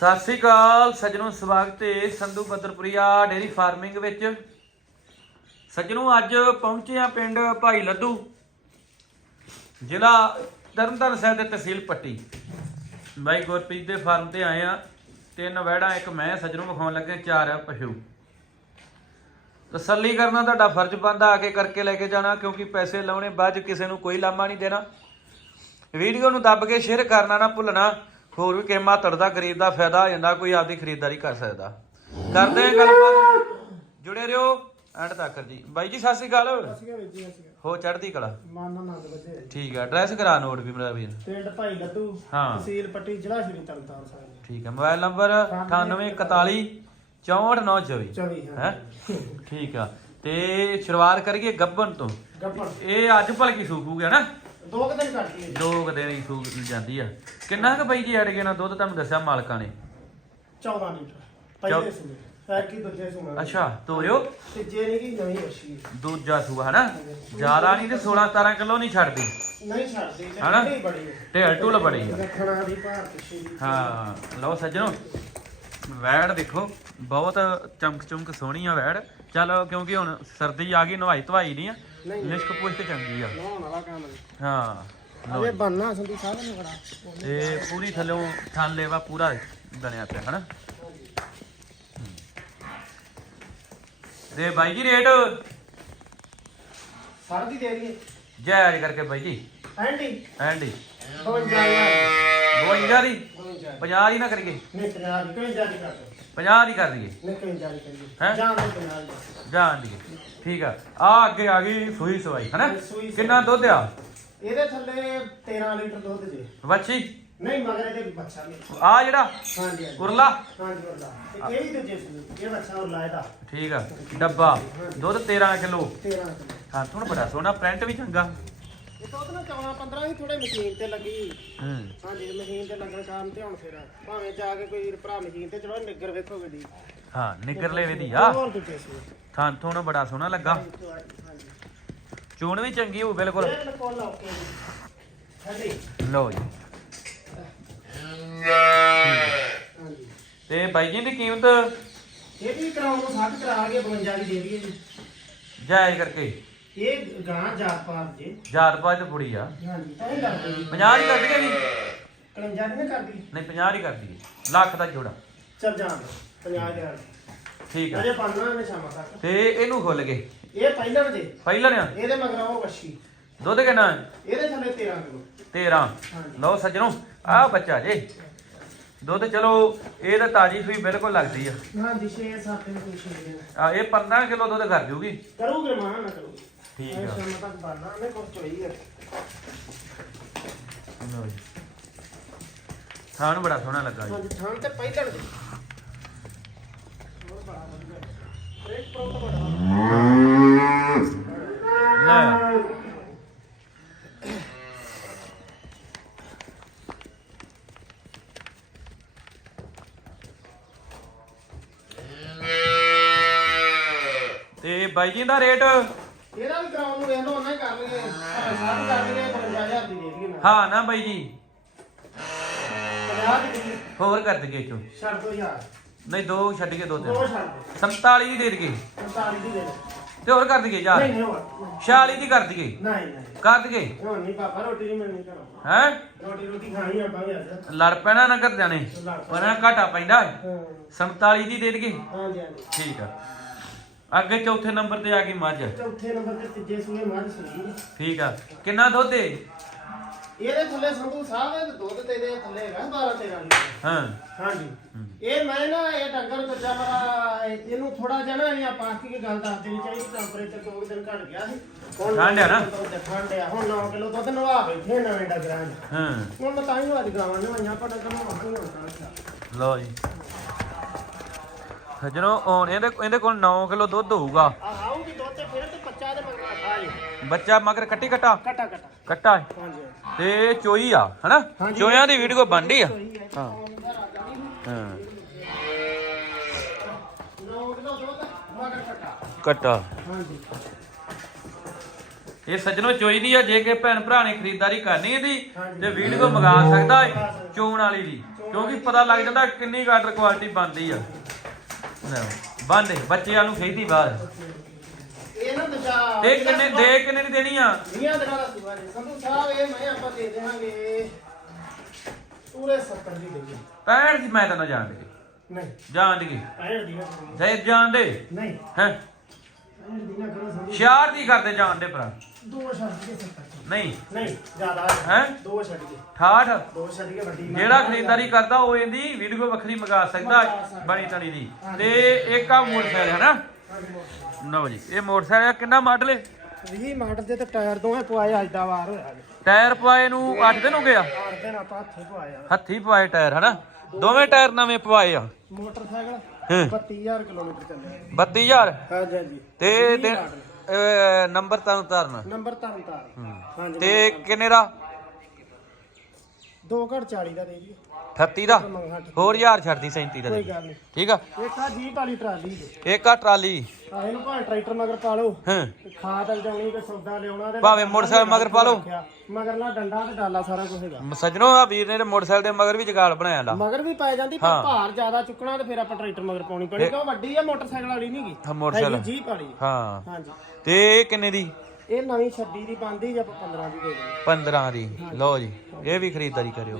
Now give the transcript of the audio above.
ਸਤਿ ਸ੍ਰੀ ਅਕਾਲ, ਸੱਜਣੋ ਸਵਾਗਤ ਹੈ ਸੰਧੂ ਬੱਦਰਪੁਰੀਆ ਡੇਰੀ ਫਾਰਮਿੰਗ ਵਿੱਚ। ਸੱਜਣੋ, ਅੱਜ ਪਹੁੰਚੇ ਆ ਪਿੰਡ ਭਾਈ ਲੱਦੂ, ਜ਼ਿਲ੍ਹਾ ਤਰਨਤਾਰਨ ਸਾਹਿਬ ਦੇ ਤਹਿਸੀਲ ਪੱਟੀ। ਬਾਈ ਗੁਰਪ੍ਰੀਤ ਦੇ ਫਾਰਮ ਤੇ ਆਏ ਆ ਤਿੰਨ ਵਹਿੜਾਂ, ਇੱਕ ਮੈਂ, ਸੱਜਣੋਂ ਵਿਖਾਉਣ ਲੱਗੇ ਚਾਰ ਆ ਪਸ਼ੂ। ਤਸੱਲੀ ਕਰਨਾ ਤੁਹਾਡਾ ਫਰਜ਼ ਬਣਦਾ, ਆ ਕੇ ਕਰਕੇ ਲੈ ਕੇ ਜਾਣਾ, ਕਿਉਂਕਿ ਪੈਸੇ ਲਾਉਣੇ ਬਾਅਦ 'ਚ ਕਿਸੇ ਨੂੰ ਕੋਈ ਲਾਮਾ ਨਹੀਂ ਦੇਣਾ। ਵੀਡੀਓ ਨੂੰ ਦੱਬ ਕੇ ਸ਼ੇਅਰ ਕਰਨਾ ਨਾ ਭੁੱਲਣਾ। ਹੋਰ ਵੀ ਕਿਸੇ ਮਾਤੜ ਦਾ ਗਰੀਬ ਦਾ ਫਾਇਦਾ ਹੋ ਜਾਂਦਾ ਕੋਈ ਆਪਦੀ ਖਰੀਦਦਾਰੀ ਕਰ ਸਕਦਾ। ਕਰਦੇ ਆ ਗੱਲਬਾਤ। ਜੁੜੇ ਰਹੋ ਐਂਡ ਤੱਕ ਜੀ। ਬਾਈ ਜੀ ਸਤਿ ਸ੍ਰੀ ਅਕਾਲ। ਹੀ ਚੜ੍ਹਦੀ ਕਲਾ? ਮਾਨਾ ਨੰਦ ਵੱਜੇ ਠੀਕ ਆ ਐਡਰੈਸ ਕਰਾ ਨੋਟ ਵੀ ਮੇਰਾ ਵੀਰ। ਪਿੰਡ ਭਾਈ ਲੱਡੂ ਹਾਂ। ਤਹਿਸੀਲ ਪੱਟੀ ਜ਼ਿਲ੍ਹਾ ਸ਼੍ਰੀ ਤਰਨਤਾਰਨ ਸਾਹਿਬ ਠੀਕ ਆ ਮੋਬਾਈਲ ਨੰਬਰ 9841 64924 24 ਹੈ। ਠੀਕ ਆ। ਤੇ ਸ਼ੁਰੂਆਤ ਕਰੀਏ ਗੱਬਨ ਤੋਂ। ਗੱਪਣ ਇਹ ਅੱਜ ਭਲਕੀ ਗਿਆ ਨਾ? ਦੋ ਕੁ ਦਿਨ ਕੱਟ ਗਏ ਦੋ ਕੁ ਦਿਨ ਹੀ ਸੂਕ ਜਾਂਦੀ ਆ। ਕਿੰਨਾ ਕੁ ਬਾਈ ਜੀ ਐਡ ਗਿਆ ਨਾ ਦੁੱਧ? ਤੁਹਾਨੂੰ ਦੱਸਿਆ ਮਾਲਕਾਂ ਨੇ। 14 ਲੀਟਰ। ਪਹਿਲੇ ਸੂਏ ਫੈਰ ਕੀ ਦੂਜੇ ਸੂਏ ਅੱਛਾ ਤੋਰਿਓ। ਤੇ ਜੇ ਨਹੀਂ ਕੀ ਨਵੀਂ ਅੱਛੀ ਦੂਜਾ ਸੂਆ ਹਨਾ? ਜ਼ਿਆਦਾ ਨਹੀਂ ਤੇ 16 17 ਕਿਲੋ ਨਹੀਂ ਛੱਡਦੀ। ਨਹੀਂ ਛੱਡਦੀ ਹਨਾ? ਠੰਡੀ ਬੜੀ ਹੈ। ਢੇਲ ਢੁਲ ਬੜੀ ਆ। ਰੱਖਣਾ ਦੀ ਭਾਰ ਪਿੱਛੇ ਦੀ। ਹਾਂ ਲਓ ਸੱਜਣੋ। ਵੈੜ ਦੇਖੋ ਬਹੁਤ ਚਮਕ ਚਮਕ ਸੋਹਣੀ ਆ ਵੈੜ। ਚਲੋ ਕਿਉਂਕਿ ਹੁਣ ਸਰਦੀ ਆ ਗਈ ਨਵਾਈ ਧਵਾਈ ਨਹੀਂ ਆ। ਨਹੀਂ। ਲਿਸ਼ਕ ਪੁਸ਼ਕ ਚੰਗੀ ਆ। ਹੈ ਬੰਨਾ ਸਾਹਿਬ ਨੇ ਤੇ ਪੂਰੀ ਥੱਲੋਂ ਥਣ ਲੇਵਾ ਪੂਰਾ ਬਣਿਆ ਪਿਆ ਹਨਾ? ਤੇ ਬਾਈ ਜੀ ਰੇਟ? ਸਰਦੀ ਦੇ ਰਹੀ ਹੈ ਜਾਇਜ਼ ਕਰਕੇ ਬਾਈ ਜੀ। ਐਂਡੀ ਐਂਡੀ 52000 52 ਦੀ? 52 50 ਦੀ ਨਾ ਕਰੀਏ। ਨਹੀਂ 50 ਦੀ ਜਾਰੀ ਕਰ 50 ਦੀ ਕਰ ਦਈਏ। ਨਹੀਂ ਕਿਵੇਂ ਜਾਰੀ ਕਰੀਏ? ਹੈਂ? ਜਾਂ ਨਹੀਂ 50 ਦੀ। ਜਾਣ ਦੀ ਠੀਕ ਆ। ਆ ਅੱਗੇ ਆ ਗਈ ਸੂਈ ਸਵਾਈ ਹਨਾ? ਸੂਈ ਸਵਾਈ। ਕਿੰਨਾ ਦੁੱਧ ਆ? ਇਹਦੇ ਥੱਲੇ 13 ਲੀਟਰ ਦੁੱਧ ਜੇ। ਵੱਛੀ? ਨਹੀਂ ਮਗਰ ਇਹਦੇ ਬੱਚਾ ਨਹੀਂ ਆ ਜਿਹੜਾ? ਹਾਂਜੀ ਹਾਂਜੀ। ਉਰਲਾ? ਹਾਂਜੀ ਉਹਦਾ ਤੇ ਇਹ ਵੀ ਦੂਜੇ ਸੂਏ ਇਹ ਬੱਚਾ ਉਰਲਾ ਇਹਦਾ। ਠੀਕ ਆ। ਡੱਬਾ। ਦੁੱਧ 13 ਕਿਲੋ। 13 ਕਿਲੋ। ਹਾਂ ਤੁਹਾਨੂੰ ਬੜਾ ਸੋਹਣਾ ਪ੍ਰਿੰਟ ਵੀ ਚੰਗਾ। ਇਹ ਉਹਦੇ ਨਾਲ 14 15 ਹੀ ਥੋੜੇ ਮਸ਼ੀਨ ਤੇ ਲੱਗੀ। ਹੂੰ। ਹਾਂਜੀ ਮਸ਼ੀਨ ਤੇ ਲੱਗਣ ਕਾਰਨ ਤੇ ਹੁਣ ਫਿਰ ਭਾਵੇਂ ਜਾ ਕੇ ਕੋਈ ਭਰਾ ਮਸ਼ੀਨ ਤੇ ਚਲੋ ਨਿੱਗਰ ਵੇਖੋਗੇ ਦੀ ਹਾਂ ਨਿਗਰਲੇ ਵੇਦੀ ਆ। ਹੋਰ ਦੂਜੇ ਸੂਏ ਥਾਂ ਤੁਹਾਨੂੰ ਬੜਾ ਸੋਹਣਾ ਲੱਗਾ। ਹਾਂਜੀ ਚੋਣ ਵੀ ਚੰਗੀ ਹੋ ਬਿਲਕੁਲ। ਇਹ ਕੋਲ ਓਕੇ ਜੀ। ਹਾਂਜੀ। ਲਓ ਜੀ। ਹਾਂਜੀ। ਤੇ ਬਾਈ ਜੀ ਦੀ ਕੀਮਤ? ਇਹ ਵੀ ਕਰਾਉਣ ਨੂੰ 60 ਕਰਾ ਕੇ 52 ਦੀ ਦੇ ਦਈਏ ਜੀ। ਜਾਇਜ਼ ਕਰਕੇ। ਇਹ ਗਾਂ ਜਾਤ ਪਾਰ ਜੀ। ਹਜ਼ਾਰ ਰੁਪਏ ਤੇ ਪੁੜੀ ਆ। ਹਾਂਜੀ ਤਾਂ ਹੀ ਕਰਦੇ ਜੀ 50 ਦੀ ਕਰ ਦਈਏ ਜੀ 51 ਨਹੀਂ ਕਰਦੀ? ਨਹੀਂ 50 ਦੀ ਕਰ ਦਈਏ ਲੱਖ ਦਾ ਜੋੜਾ। ਚੱਲ ਜਾਣ 50 ਹਜ਼ਾਰ। ਠੀਕ ਆ। ਅਜੇ ਪਾਣਾ ਇਹਨੇ ਸ਼ਾਮਾਂ ਤੱਕ। ਤੇ ਇਹਨੂੰ ਖੁੱਲ ਗਏ। ਇਹ ਪਹਿਲਾਂ ਜੇ ਪਹਿਲਾਂ ਨੇ? ਇਹਦੇ ਮਗਰ ਉਹ ਵੱਛੀ। ਦੁੱਧ ਕਿੰਨਾ? ਹੈ? ਇਹਦੇ ਥੱਲੇ 13 ਕਿਲੋ। 13 ਹਾਂਜੀ। ਲਓ ਸੱਜਣੋ ਆ ਬੱਚਾ ਜੇ। ਦੁੱਧ ਚਲੋ ਇਹ ਤਾਂ ਤਾਜੀ ਸੂਈ ਬਿਲਕੁਲ ਲੱਗਦੀ ਆ। ਹਾਂਜੀ 6 7 ਦਿਨ ਕੋਈ ਛੇ ਦਿਨ ਆ ਇਹ 15 ਕਿਲੋ ਦੁੱਧ ਕਰ ਜੂਗੀ। ਕਰੂਗੇ ਮਾਂ ਨਾ ਕਰੂਗੇ। ਠੀਕ ਇਹ ਆ। ਸ਼ਾਮਾਂ ਤੱਕ ਬਾਨਾ ਨੇ ਕੁਝ ਚੋਈ ਹੈ ਲਓ ਜੀ। ਸਾਨੂੰ ਬੜਾ ਸੋਹਣਾ ਲੱਗਾ ਜੀ। ਹਾਂਜੀ ਥਾਂ ਤੇ ਪਹਿਲਾਂ ਦੇ ਹੋਰ ਬੜਾ ਵਧੀਆ। ਇੱਕ ਪ੍ਰੋਟ ਬੜਾ ਲੈ। ਤੇ ਬਾਈ ਜੀ ਦਾ ਰੇਟ? ਇਹਦਾ ਵੀ ਕਰਾਉਣ ਨੂੰ ਵੇਖ ਲਓ ਉਹਨਾਂ ਹੀ ਕਰ ਲਈਏ ਭਾਵੇਂ ਸਾਰੀ ਕਰ ਲਈਏ 55000 ਦੀ ਦੇ ਦਈਏ ਮੈਂ ਹਾਂ ਨਾ ਬਾਈ ਜੀ। 50 ਦੀ ਦੇ ਹੋਰ ਕਰ ਦਈਏ ਚੋ। ਛੱਡ ਦੋ ਯਾਰ ਨਹੀਂ ਦੋ ਛੱਡ ਕੇ ਦੋ ਦੋ ਤਿੰਨ ਛੱਡ ਦੋ। 47 ਦੀ ਦੇ ਦਈਏ। 45 ਦੀ ਦੇ ਦੇ ਤੇ ਹੋਰ ਕਰ ਦਈਏ ਯਾਰ ਨਹੀਂ ਨਹੀਂ ਹੋਰ 46 ਦੀ ਕਰ ਦਈਏ। ਨਹੀਂ ਨਹੀਂ। ਕਰ ਦਈਏ। ਹੁਣ ਨਹੀਂ ਪਾਪਾ ਰੋਟੀ ਨਹੀਂ ਮਿਲਣੀ ਘਰੋਂ। ਹੈ? ਰੋਟੀ ਰੋਟੀ ਖਾਣੀ ਆਪਾਂ ਵੀ ਅੱਜ। ਲੜ ਪੈਣਾ ਨਾ ਕਰ ਜਾਣੇ ਉਹਨਾਂ ਘਾਟਾ ਪੈਂਦਾ। ਹੈ। ਹਾਂ 47 ਦੀ ਦੇ ਦਈਏ। ਹਾਂਜੀ ਹਾਂਜੀ। ਠੀਕ ਆ। ਅੱਗੇ ਚੌਥੇ ਨੰਬਰ ਤੇ ਆ ਗਈ ਮੱਝ। ਚੌਥੇ ਨੰਬਰ ਤੇ ਤੀਜੇ ਸੂਏ ਮੱਝ ਸੂਈ। ਠੀਕ ਆ। ਕਿੰਨਾ ਦੁੱਧ ਏ? ਇਹਦੇ ਥੱਲੇ ਸੰਧੂ ਸਾਹਿਬ ਦੇ ਦੁੱਧ ਤੇ ਇਹਦੇ ਥੱਲੇ ਹੈਗਾ 12 13 ਲੀਟਰ। ਹਾਂ। ਹਾਂਜੀ। ਇਹ ਮੈਂ ਨਾ ਇਹ ਡੰਗਰ ਬੱਚਾ ਮੇਰਾ ਇਹਨੂੰ ਥੋੜਾ ਜਿਹਾ ਨਾ ਇਹ ਆਪਾਂ ਕੀ ਗੱਲ ਦੱਸ ਦੇਣੀ ਚਾਹੀਦੀ ਟੈਂਪਰੇਚਰ ਕੁ ਦਿਨ ਘਟ ਗਿਆ ਸੀ। ਹੁਣ ਠੰਡ ਆ ਨਾ? ਦੁੱਧ ਠੰਡ ਆ। ਹੁਣ 9 ਕਿਲੋ ਦੁੱਧ ਨਵਾ ਬੈਠੇ ਨਵੇਂ ਡੰਗਰਾਂ ਹਾਂ। ਹੁਣ ਮੈਂ ਤਾਂ ਹੀ ਅੱਜ ਗਾਵਾਂ ਨਵਾਈਆਂ ਪਰ ਡੰਗਰ ਨੂੰ ਨਹੀਂ ਹੋਣਾ। ਲਓ ਜੀ। ਸੱਜਣੋ ਹੁਣ ਇਹਦੇ ਇਹਦੇ ਕੋਲ 9 ਕਿਲੋ ਦੁੱਧ ਹੋਊਗਾ। ਆ ਆਉਂਗੀ ਦੁੱਧ ਤੇ ਫਿਰ ਤੇ ਬੱਚਾ ਦੇ ਮਗਰ ਜੀ। ਬੱਚਾ ਮਗਰ ਕੱਟੀ ਕੱਟਾ? ਕਟਾ ਕਟਾ। ਕੱਟਾ ਹੈ। ਹਾਂਜੀ ਤੇ ਚੋਈ ਆ ਹਨਾ। ਚੋਇਆਂ ਦੀ ਵੀਡੀਓ ਬਣਦੀ ਆ। ਹਾਂ ਹਾਂ। ਹਾਂ। 9 ਕਿਲੋ ਦੁੱਧ ਮਗਰ ਕਟਾ। ਕੱਟਾ ਹਾਂਜੀ। ਇਹ ਸੱਜਣੋ ਚੋਈ ਦੀ ਆ ਜੇ ਕਿ ਭੈਣ ਭਰਾ ਨੇ ਖਰੀਦਦਾਰੀ ਕਰਨੀ ਇਹਦੀ। ਤੇ ਵੀਡੀਓ ਮੰਗਾ ਸਕਦਾ ਚੋਣ ਵਾਲੀ ਦੀ ਕਿਉਂਕਿ ਪਤਾ ਲੱਗ ਜਾਂਦਾ ਕਿੰਨੀ ਗਾਡਰ ਕੁਆਲਿਟੀ ਬਣਦੀ ਆ। ਲੈ ਬੰਦੇ ਬੱਚਿਆਂ ਨੂੰ ਖੇਦੀ ਬਾਹਰ। ਇਹ ਨਾ ਦੂਜਾ ਤੇ ਕਿੰਨੇ ਦੇ ਕਿੰਨੇ ਦੀ ਦੇਣੀ ਆ? ਮੀਆਂ ਦਿਨਾਂ ਦਾ ਸੂਆ ਜੀ। ਸੰਧੂ ਸਾਹਿਬ ਇਹ ਮੈਂ ਆਪਾਂ ਦੇ ਦੇਵਾਂਗੇ। ਪੂਰੇ 70 ਦੀ ਦੇਈਏ 65 ਦੀ ਮੈਂ ਤਾਂ ਨਾ ਜਾਣ ਦੇ। ਨਹੀਂ। ਜਾਣ ਦੀ 65 ਦੀ ਨਾ ਕਰੋ। ਜੇ ਜਾਣ ਦੇ। ਨਹੀਂ। ਹੈ? 65 ਦੀ ਨਾ ਕਰੋ ਸੰਧੂ। 66 ਦੀ ਕਰਦੇ ਜਾਣ ਦੇ ਭਰਾ। ਦੋ ਛੱਡ ਕੇ 70 ਨਹੀਂ। ਨਹੀਂ ਜ਼ਿਆਦਾ ਹੈਂ? ਦੋ ਛੱਡ ਕੇ। 68 ਦੋ ਛੱਡ ਕੇ ਵੱਡੀ ਜਿਹੜਾ ਖਰੀਦਦਾਰੀ ਕਰਦਾ ਉਹ ਇਹਦੀ ਵੀਡੀਓ ਵੱਖਰੀ ਮੰਗਾ ਸਕਦਾ ਬਣੀ ਤਣੀ ਦੀ। ਤੇ ਇੱਕ ਆ ਮੋਟਰਸਾਈਕਲ ਹੈ ਨਾ? ਲਓ ਜੀ ਇਹ ਮੋਟਰਸਾਈਕਲ ਕਿੰਨਾ ਮਾਡਲ ਹੈ? 20 ਮਾਡਲ ਦੇ ਤੇ ਟਾਇਰ ਦੋਵੇਂ ਪਵਾਏ ਅੱਜ ਦਾ ਵਾਰ ਹੋਇਆ ਜੀ। ਟਾਇਰ ਪਵਾਏ ਨੂੰ 8 ਦਿਨ ਹੋ ਗਿਆ ਆਰ ਦਿਨ ਆਪਾਂ ਹੱਥੇ ਪਵਾਏ ਆ। ਹੱਥੀ ਪਵਾਏ ਟਾਇਰ ਹਨਾ? ਦੋਵੇਂ ਟਾਇਰ ਨਵੇਂ ਪਵਾਏ ਆ। ਮੋਟਰਸਾਈਕਲ ਹਾਂ। 32000 ਕਿਲੋਮੀਟਰ ਚੱਲਿਆ। 32000 ਹਾਂਜੀ ਹਾਂਜੀ। ਤੇ ਅਹ ਨੰਬਰ ਤੁਹਾਨੂੰ ਧਰਨਾ ਨੰਬਰ ਤਰਨ ਤਾਰਨ ਹਾਂਜੀ ਤੇ ਕਿੰਨੇ ਦਾ? 2 ਘੜ 40 ਦਾ ਦੇ ਜੀ 38 ਦਾ? ਹੋਰ ਹਜ਼ਾਰ ਛੱਡਦੀ 37 ਦਾ ਕੋਈ ਦੇ। ਗੱਲ ਨਹੀਂ। ਠੀਕ ਆ। ਇੱਕ ਆ ਜੀਪ ਵਾਲੀ ਟਰਾਲੀ। ਇੱਕ ਆ ਟਰਾਲੀ। ਆ ਇਹਨੂੰ ਭਾਵੇਂ ਟਰੈਕਟਰ ਮਗਰ ਪਾ ਲਓ ਹਾਂ। ਤੇ ਖਾਦ ਲਿਜਾਉਣੀ ਤੇ ਸੌਦਾ ਲਿਆਉਣਾ ਤੇ ਭਾਵੇਂ ਮੋਟਰਸਾਈਕਲ ਮਗਰ ਪਾ ਲਓ। ਮਗਰਲਾ ਡੰਡਾ ਤੇ ਡਾਲਾ ਸਾਰਾ ਕੁਝ ਹੈਗਾ। ਸੱਜਣੋ ਆ ਵੀਰ ਨੇ ਤੇ ਮੋਟਰਸਾਈਕਲ ਦੇ ਮਗਰ ਵੀ ਜਗਾਲ ਬਣਾਇਆ ਲਾ। ਮਗਰ ਵੀ ਪੈ ਜਾਂਦੀ ਪਰ ਭਾਰ ਜ਼ਿਆਦਾ ਚੁੱਕਣਾ ਤੇ ਫਿਰ ਆਪਾਂ ਟਰੈਕਟਰ ਮਗਰ ਪਾਉਣੀ ਪੈਣੀ ਕਿਉਂ ਵੱਡੀ ਆ ਮੋਟਰਸਾਈਕਲ ਵਾਲੀ ਨਹੀਂਗੀ ਹਾਂ ਮੋਟਰਸਾਈਕਲ। ਜੀਪ ਵਾਲੀ। ਹਾਂ। ਹਾਂਜੀ। ਤੇ ਇਹ ਕਿੰਨੇ ਦੀ? ਇਹ ਨਵੀਂ 26 ਦੀ ਬੰਦੀ ਜਾਂ ਆਪਾਂ 15 ਦੀ ਦੇ ਦੇਣੀ 15 ਦੀ। ਲਓ ਜੀ ਇਹ ਵੀ ਖਰੀਦਦਾਰੀ ਕਰਿਓ।